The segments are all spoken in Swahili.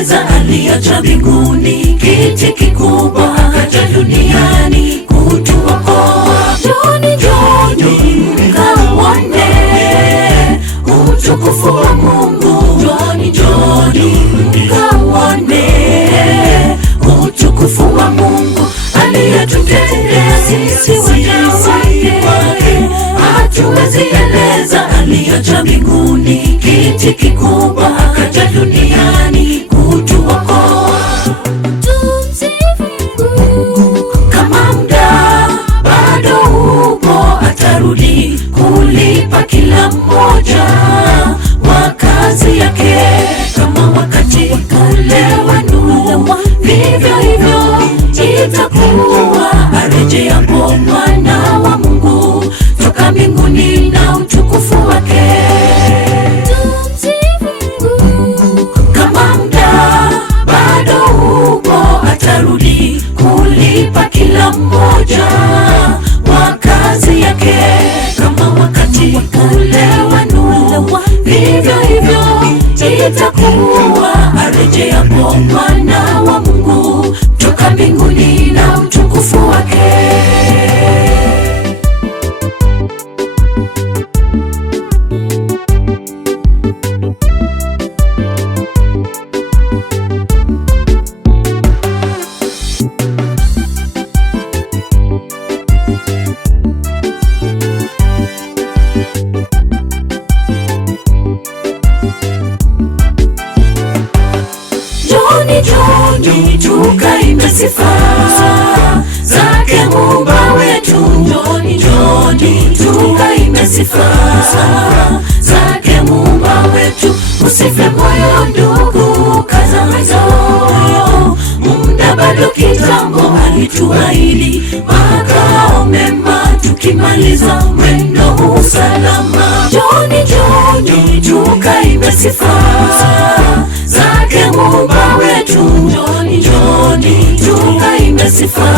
tusijieleza, aliacha mbinguni kiti kikubwa, akaja duniani kutuokoa. Njoni, njoni mkauone utukufu wa Mungu. Njoni, njoni mkauone utukufu wa Mungu aliyetutendea sisi waja wake. Hatuwezi eleza, aliacha mbinguni kiti kikubwa, akaja duniani kutuokoa. Kama muda bado upo, atarudi kulipa kila mmoja wa kazi yake. Kama wakati ule wa Nuhu, vivyo hivyo itakuwa arejeapo Mwana wa Mungu toka mbinguni na utukufu wake. Kama muda bado upo, atarudi kulipa kila mmoja wa kazi yake. Kama wakati ule wa Nuhu, vivyo hivyo itakuwa arejeapo Mwana wa Mungu toka mbinguni na utukufu wake. Njoni tukaimbe sifa zake Muumba wetu. Njoni, njoni tukaimbe sifa zake Muumba wetu. Usife moyo ndugu, kaza moyo, muda bado kitambo. Alituahidi makao mema, tukimaliza mwendo usalama. Njoni, njoni tukaimbe sifa zake Muumba wetu. Njoni, njoni tukaimbe sifa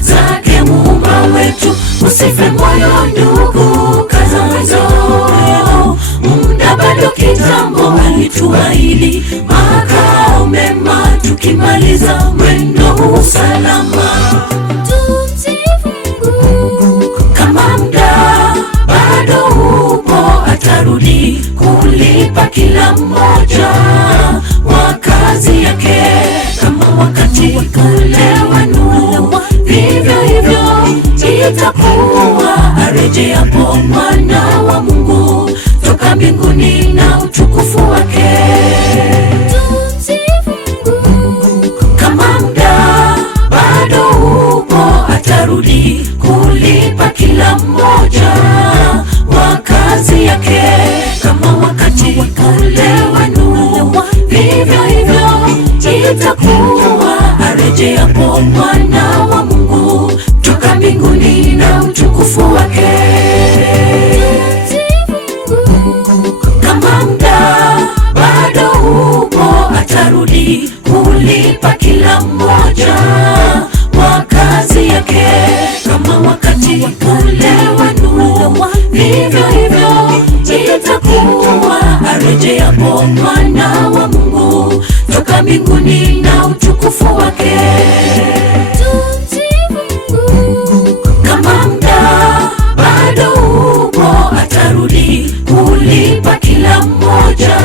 zake Muumba wetu. Usife moyo ndugu, kaza moyo, muda bado kitambo. Alituahidi makao mema, tukimaliza mwendo usalama. Kama muda bado upo, atarudi kulipa kila mmoja wa kazi yake. Kama wakati ule wa Nuhu, vivyo hivyo itakuwa arejeapo Mwana wa Mungu toka mbinguni na utukufu wake. Kama muda bado upo, atarudi kulipa kila mmoja wa kazi yake. Kama wakati ule wa Nuhu, vivyo hivyo itakuwa arejeapo Mwana wa Mungu toka mbinguni na utukufu wake. Kama muda bado upo, atarudi kulipa kila mmoja wa kazi yake. Kama wakati ule wa Nuhu, vivyo hivyo itakuwa arejeapo Mwana wa Mungu toka mbinguni na utukufu wake. Kama muda bado upo, atarudi kulipa kila mmoja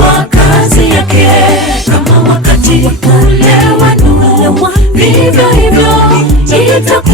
wa kazi yake. Kama wakati ule wa Nuhu, vivyo hivyo itakuwa